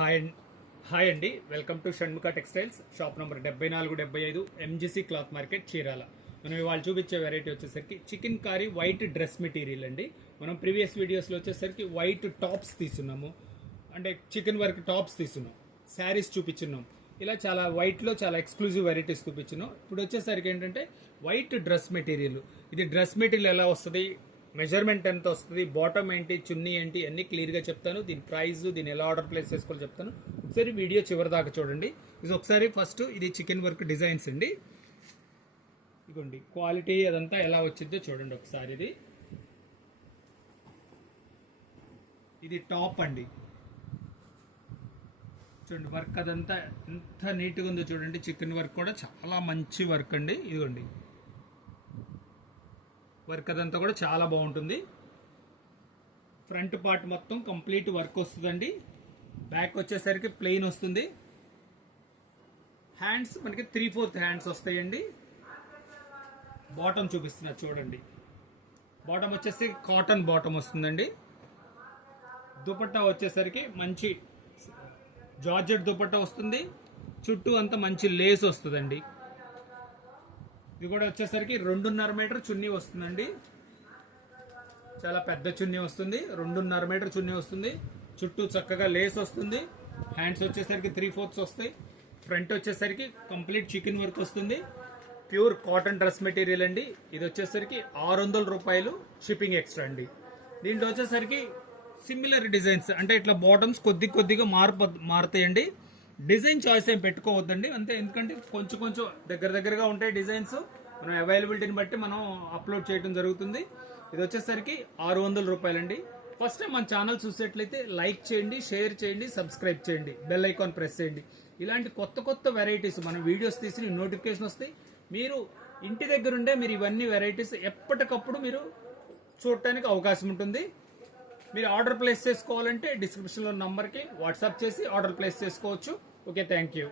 Hi hi అండి, welcome to Shanmukha textiles, shop number 7475 MGC cloth market Chirala. మనం ఇవాళ చూపించే వెరైటీ వచ్చేసరికి chikankari white dress material అండి. మనం ప్రీవియస్ వీడియోస్లో వచ్చేసరికి వైట్ టాప్స్ తీసున్నాము, అంటే చికెన్ వర్క్ టాప్స్ తీసున్నాం, శారీస్ చూపించున్నాం. ఇలా చాలా వైట్లో చాలా ఎక్స్క్లూజివ్ వెరైటీస్ చూపించున్నాం. ఇప్పుడు వచ్చేసరికి ఏంటంటే వైట్ డ్రెస్ మెటీరియల్. ఇది డ్రెస్ మెటీరియల్ ఎలా వస్తుంది, మెజర్మెంట్ ఎంత వస్తుంది, బాటమ్ ఏంటి, చున్నీ ఏంటి, అన్ని క్లియర్గా చెప్తాను. దీని ప్రైస్, దీన్ని ఎలా ఆర్డర్ ప్లేస్ చేసుకోవాలో చెప్తాను. ఒకసారి వీడియో చివరి దాకా చూడండి. ఇది ఒకసారి ఫస్ట్ ఇది చికెన్ వర్క్ డిజైన్స్ అండి. ఇదిగోండి క్వాలిటీ అదంతా ఎలా వచ్చిందో చూడండి ఒకసారి. ఇది టాప్ అండి. చూడండి వర్క్ అదంతా ఎంత నీట్గా ఉందో చూడండి. చికెన్ వర్క్ కూడా చాలా మంచి వర్క్ అండి. ఇదిగోండి వర్క్ అదంతా కూడా చాలా బాగుంటుంది. ఫ్రంట్ పార్ట్ మొత్తం కంప్లీట్ వర్క్ వస్తుందండి. బ్యాక్ వచ్చేసరికి ప్లెయిన్ వస్తుంది. హ్యాండ్స్ మనకి 3/4 హ్యాండ్స్ వస్తాయండి. బాటమ్ చూపిస్తున్నా చూడండి. బాటమ్ వచ్చేసి కాటన్ బాటమ్ వస్తుందండి. దుపట్టా వచ్చేసరికి మంచి జార్జెట్ దుపట్టా వస్తుంది. చుట్టూ అంతా మంచి లేస్ వస్తుందండి. ఇది కూడా వచ్చేసరికి 2.5 మీటర్ చున్నీ వస్తుందండి. చాలా పెద్ద చున్నీ వస్తుంది. 2.5 మీటర్ చున్నీ వస్తుంది. చుట్టూ చక్కగా లేస్ వస్తుంది. హ్యాండ్స్ వచ్చేసరికి 3/4 వస్తాయి. ఫ్రంట్ వచ్చేసరికి కంప్లీట్ చికెన్ వర్క్ వస్తుంది. ప్యూర్ కాటన్ డ్రెస్ మెటీరియల్ అండి. ఇది వచ్చేసరికి 600 రూపాయలు, షిప్పింగ్ ఎక్స్ట్రా అండి. దీంట్లో వచ్చేసరికి సిమిలర్ డిజైన్స్, అంటే ఇట్లా బాటమ్స్ కొద్దిగా మారుతాయండి. డిజైన్ చాయిస్ ఏం పెట్టుకోవద్దండి అంతే, ఎందుకంటే కొంచెం దగ్గరగా ఉంటాయి డిజైన్స్. మనం అవైలబిలిటీని బట్టి మనం అప్లోడ్ చేయడం జరుగుతుంది. ఇది వచ్చేసరికి 600 రూపాయలండి. ఫస్ట్ టైం మన ఛానల్ చూసేట్లయితే లైక్ చేయండి, షేర్ చేయండి, సబ్స్క్రైబ్ చేయండి, బెల్ ఐకాన్ ప్రెస్ చేయండి. ఇలాంటి కొత్త వెరైటీస్ మనం వీడియోస్ తీసి నోటిఫికేషన్ వస్తాయి. మీరు ఇంటి దగ్గరుండే మీరు ఇవన్నీ వెరైటీస్ ఎప్పటికప్పుడు మీరు చూడటానికి అవకాశం ఉంటుంది. మీరు ఆర్డర్ ప్లేస్ చేసుకోవాలంటే డిస్క్రిప్షన్లో నంబర్కి వాట్సాప్ చేసి ఆర్డర్ ప్లేస్ చేసుకోవచ్చు. Okay, thank you.